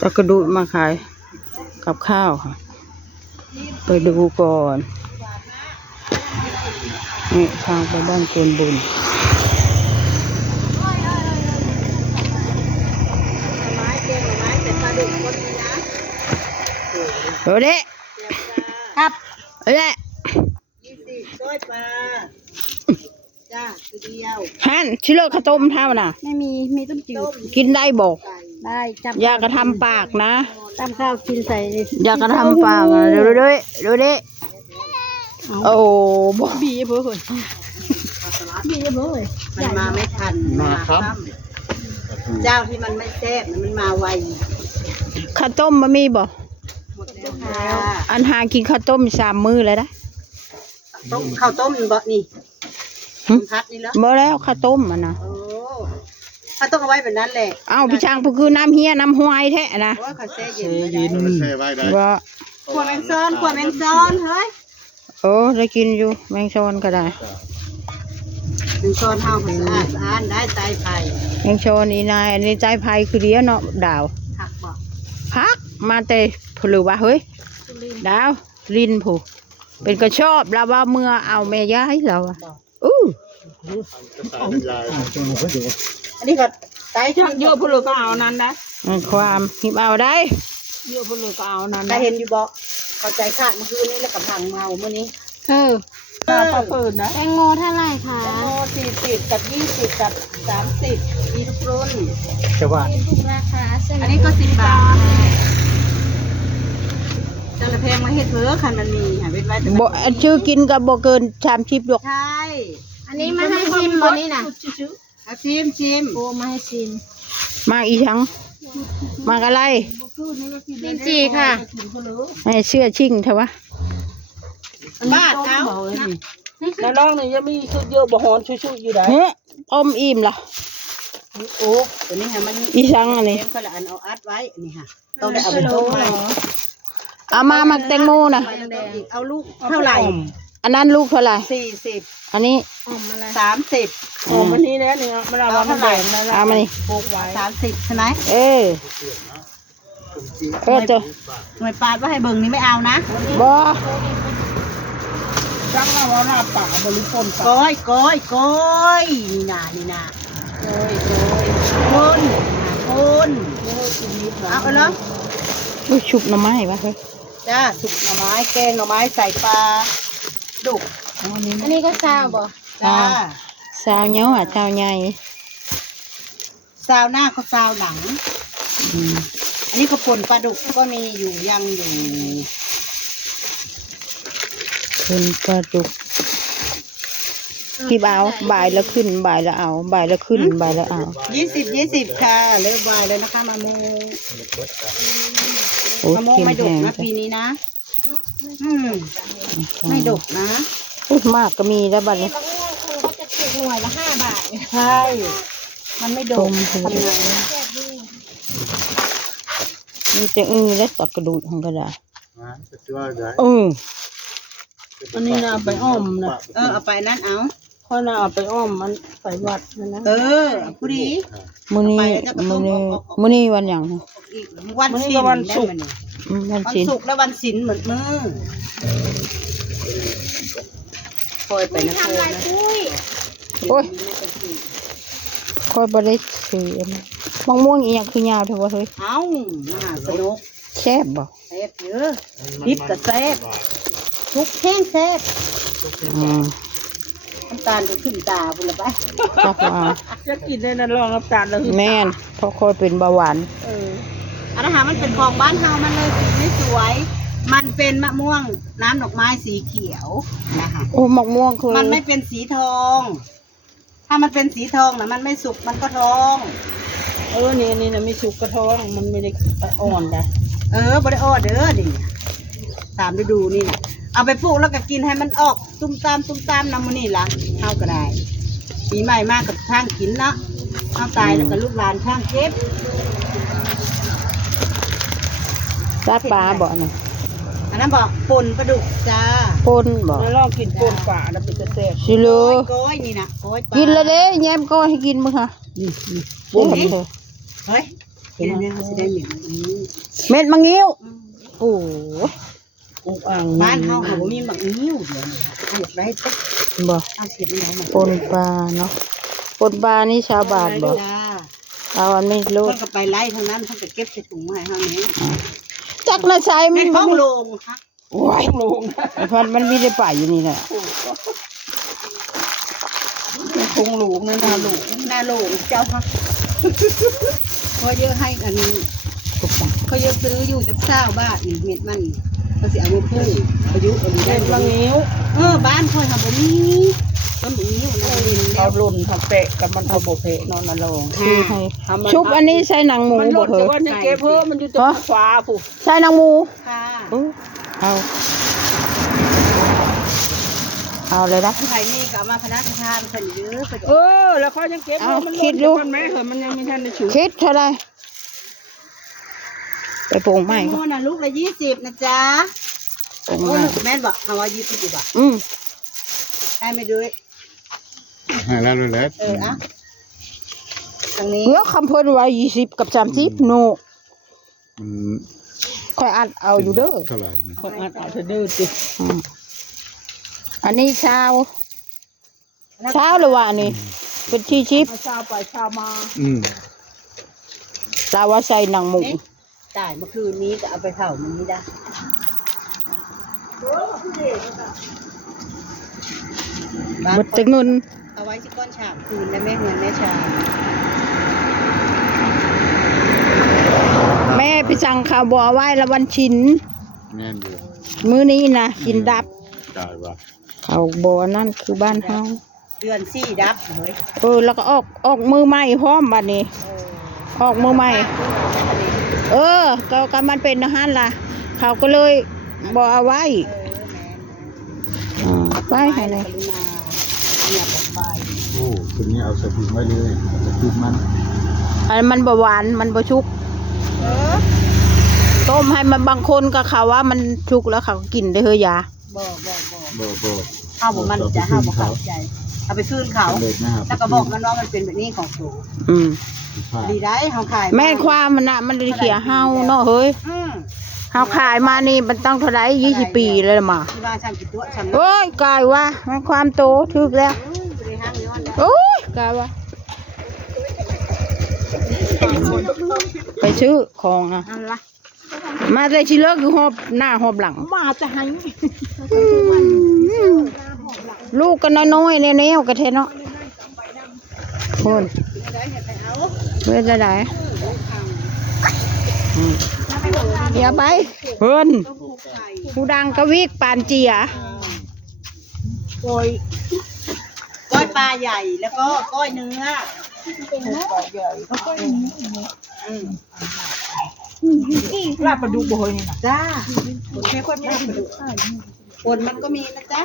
ตะกระดูดมาขายกับข้าวค่ะไปดูก่อนนี่ทางไปบ้านกวนบุญเฮ้ยเด็กครับเฮ้ยเด็ก20ก้อยปลาจ้าคือเดียวฮันชิโร่ข้าวต้มเท่าน่ะไม่มีต้มจืดกินได้บอกได้จับอย่ากระทำปากนะตำข้าวกินใส่อย่ากระทำปากดูดิโอ้บ่บีเบอร์เลยบีเบอร์เลยมันมาไม่ทันมาครับเจ้าที่มันไม่แซ่บมันมาไวข้าวต้มมันมีบ่อันหากินข้าวต้ม3 มื้อเลยนะต้มข้าวต้มบ่นี่พัดนี่แล้วบ่แล้วข้าวต้มมันนะโอ้ข้าวต้มเอาไว้แบบนั้นแหละเอ้าพี่ช้างพวกคือน้ำเฮียน้ำห้วยแท้นะโอ้ข้าวแช่เย็นว่าขวดแมงซ้อนเฮ้ยโอ้ได้กินอยู่แมงซอนก็ได้แมงซ้อนเฮาสะอาดได้ไตไผ่แมงซอนนี่นายอันนี้ใจไผ่คือเดียวเนาะดาวผักบ่พักมาแต่ผลือว่าเฮ้ยดาวลินผู้เป็นกระชอบเราว่าเมื่อเอาแม่ย้ายเราอ่ะอันนี้ก็ไตช่างเยอะพลุก็เอานั้นนะความหิบเอาได้เยอะพลุก็เอานั้นได้เห็นอยู่บ่เข้าใจขาดเมื่อคืนนี้แล้วกับผังเมาเมื่อนี้ปลาเปิดนะแตงโมเท่าไรคะแตงโม40กับ20กับ30มีทุกรุ่นใช่ป่ะถูกราคาอันนี้ก็10 บาทจะละแพงมาเฮ็ดเพ้อคันมันมีหาเว้นไว้แต่บ่ชื่อกินกับบ่เกิน30ดอกใช่อันนี้มาให้ชิมบ่นี่น่ะเอาชิมโอ้มาให้ชิมมาอีชังมาอะไรลิ้นจี่ค่ะไม่เชื่อชิงเถอะวะบ้าเท้าแล้วน้องนี่ยังมีชุดเยอะบ่ฮอนชุดอยู่ได้อมอิ่มล่ะโอ้ตัวนี้ค่ะมันอีชังอันนี้ก็ละอันเอาอัดไว้นี่ค่ะต้องได้เอาไปต้มอะไรเอามาแตงโมนะเอาลูกเท่าไหร่อันนั้นลูกเท่าไหร่40อันนี้30มันนี้แล้วเนี่ยมันเอาเท่าไหร่เอามานี่ปลูกไว้30ใช่ไหมตัวหน่วยปาดว่าให้เบิ่งนี่ไม่เอานะบ่จังว่าหน้าป่าบริปนก้อยนี่นาคนเอาเลยชุบหน่อไม้วะเฮ้ยจ้าสุกหน่อไม้แกงหน่อไม้ใส่ปลาดุกอันนี้ก็ซาวบ่จ้าซาวเนี้ยอ่ะซาวใหญ่ซาวหน้าก็ซาวหลังอันนี้ก็ป่นปลาดุกก็มีอยู่ยังอยู่เป็นปลาดุกที่เอาบ่ายแล้วขึ้นบ่ายแล้วเอาบ่ายแล้วขึ้นบ่ายแล้วเอา20ค่ะเลิกบ่ายเลยนะคะมะม่วงไม่ดกนะปีนี้นะไม่ดกนะพูดมากก็มีแล้วบัดนี้เขาจะถูกหน่วยละ5 บาทใช่มันไม่ดกทำไงมีแต่และตะกระดูดของกระดาษอันนี้นะไปอ้อมนะเอาไปนั่นเอาค่อยน่ะเอาไปอ้อมมันไปวัดนะผู้ดีมื้อนี้วันหยังวันศิลป์วันศุกร์และวันศิลป์เหมือนมื้อคอยไปนะโอ้ยคอยบ่ได้ซื้อมะม่วงอีหยังคือยาวเถอะวะเฮ้ยมหาสนุกแซ่บบ่แซ่บเยอะดิบก็แซ่บทุกแห้งแซ่บน้ำตาลก็ขึ้นตาพุ่นละไปจะกินได้นั่นลองน้ำตาลแล้วแม่นเพราะคอยเป็นเบาหวานอาหารมันเป็นของบ้านเฮามันเลยไม่สวยมันเป็นมะม่วงน้ำดอกไม้สีเขียวนะคะโอ้มะม่วงคือมันไม่เป็นสีทองถ้ามันเป็นสีทองนะมันไม่สุกมันก็ทองนี่นะไม่สุกกระท้องมันไม่ได้อ่อนนะบ่ได้อ่อนเด้อดิตามฤดูนี่นะเอาไปปลูกแล้วก็กินให้มันออกตุ้มตามน้ำมันนี่ละเท่าก็ได้ปีใหม่มากกับช่างกินเนาะเอาตายแล้วก็ลูกหลานช่างเก็บซาปลาบ่เนี่ยอันนั้นบอกป่นปลาดุกจ้าป่นบ่แล้วลองกินป่นปลาแล้วเป็นกระแสสิโลก้อยนี่นะก้อยปลากินแล้วเด้แยมก้อยให้กินมั้งค่ะป่นเฮ้ย ทีนี้เขาจะได้เหม็นนี้ เม็ดมะงิ้วโอ้ย อุกอ่าง บ้านเขาเขาบ่มีบักนิ้วเดี๋ยวนี้ปลูกได้ตึ๊ก บ่ เอาเสร็จแล้วมา ปนปลาเนาะปนปลานี่ชาวบ้านบ่ จ้า เอาอันไม่รู้ เพิ่นก็ไปไล่ทางนั้นเพิ่นก็เก็บใส่ถุงมาให้เฮานี้ จักนะใช้มั ใน น ท้องโลงค่ะ โอ้ย ลง มันมีได้ป่าอยู่นี่แหละ คงหลูกนะนาหลูก หน้าโลงเจ้าค่ะเพราะเยอะให้อันนี้ ทุกอย่าง เขาเยอะซื้ออยู่จัก20บาทนี่เม็ดมันเขาสิเอาไปปลูกประยุกต์เอาได้ เด็ด บ่ ละงิ้ว บ้านค่อยทำบ่มีต้นบ่มีอยู่นะดินแล้ เขา ว หล่นเขาเปะกับมันเขาโบเพะนอนมาลง คือให้ชุบอันนี้ใส่หนังหมู มันหล่ บ่ น เหร แต่ อ ว่าเนี่ยเก็บเพิ่มมันอยู่ตรงขวาผู้ ใส่หนังหมู ค่ะ เอาเลยนะ ไผนี่ก็เอามาพนักงานเพิ่นเด้อเพิ่น แล้วเขายังเก็บเพิ่มมันหล่นอยู่มันแม่เหรอมันยังไม่ทันได้ฉุก คิดเท่าไรไปปลูกใหม่ โม่น่ะลูกละ20นะจ๊ะ ปลูก โอ้ ใหม่ แม่นบอกเขาว่า20อยู่บ่ ได้ไหมด้วย หาแล้วเลยแหละ อ่ะทางนี้ เมื่อคำเพิ่นไว้20 กับ 30โน มัน ค่อยอัดเอาอยู่เด้อ เท่าไหร่นะ คนอ่านเอาเธอดื้อจิ อืมอันนี้เช้าหรือว่าอันนี้เป็นที่ชิป เอาชาวไปชาวมา เราว่าใส่หนังหมู จ่ายเมื่อคืนนี้ก็เอาไปเผามันนี้ได้บ้าน บดแต่เงิน เอาไว้ที่ก้อนฉาบคืนแล้วแม่เงินแม่ชา แม่ไปสั่งข้าวบัวไว้ละวันชิน แม่นอยู่ มื้อนี้นะกินดับ จ่ายว่า ข้าวบัวนั่นคือบ้านเฮา เดือน4ดับเฮ้ย แล้วก็ออกมือใหม่พร้อมบัดนี้ ออกมือใหม่ ก็มันเป็นอาหารล่ะ เขาก็เลยบ่เอาไว้ไว้ให้เลย กรุณาเนี่ยบอกไป โอ้คนนี้เอาสปินไว้เลยเอาสปินมัน อันมันบ่หวานมันบ่ชุก ต้มให้มันบางคนก็เขาว่ามันชุกแล้วเขาก็กินได้เฮยยา บ่ ข้าวบอกมันจะข้าวบอกเข้าใจเอาไปคืนเขา เล็กนะครับ แล้วก็บอกมันว่ามันเป็นแบบนี้ของสู อืม ดีได้เขาขาย แม่ความมันน่ะมันได้เขียเฮาเนาะเฮ้ย เฮาขายมานี่มันต้องเท่าไหร่20 ปีเลยล่ะมา ที่บ้านฉันกินตัวฉัน โอ้ยกายว่าแม่ความโตถึกแล้ว บริหารย้อนได้ โอ้ยกายว่าไปซื้อของอ่ะ อะไร มาได้ชิเลิกคือหอบหน้าหอบหลัง มาจะให้ ลูกกันน้อยๆแนวๆกระเทเนาะคนเพื่อนจะได้อย่าไปเพื่อนผู้ดังกะวิกปานเจีย ก้อยปลาใหญ่แล้วก็ก้อยเนื้อ ลาบปลาดุกบ่เฮ้ยนี่นะ จ้าคนแค่คนไม่ดูคนมันก็มีนะจ๊ะ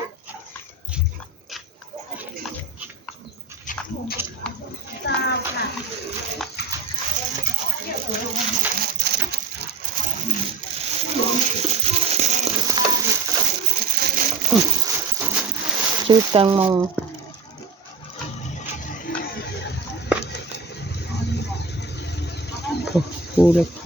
ชื่อแตงโมภูเหล็กไฟ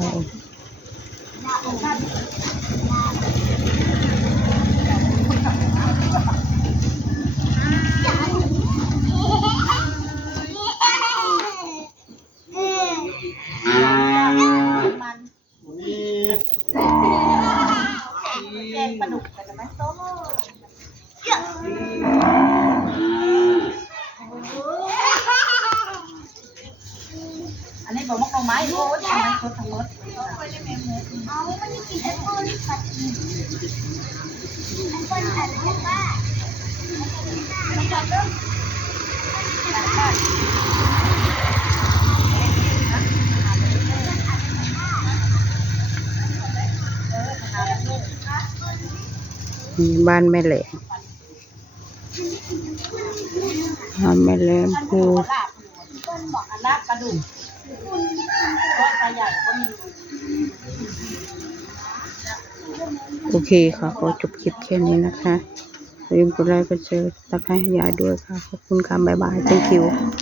อันนี้บอกมะกอกไม้โอ้ยทำไมเขาทำรถ บ้านแม่แหลมบ้านแม่แหลมภู อันลาบปลาดุกก้อยปลาใหญ่ก็มี โอเคค่ะขอจบคลิปแค่นี้นะคะอย่าลืมกดไลค์กดแชร์ตักให้ยายด้วยค่ะ ขอบคุณค่ะ บ๊ายบาย thank you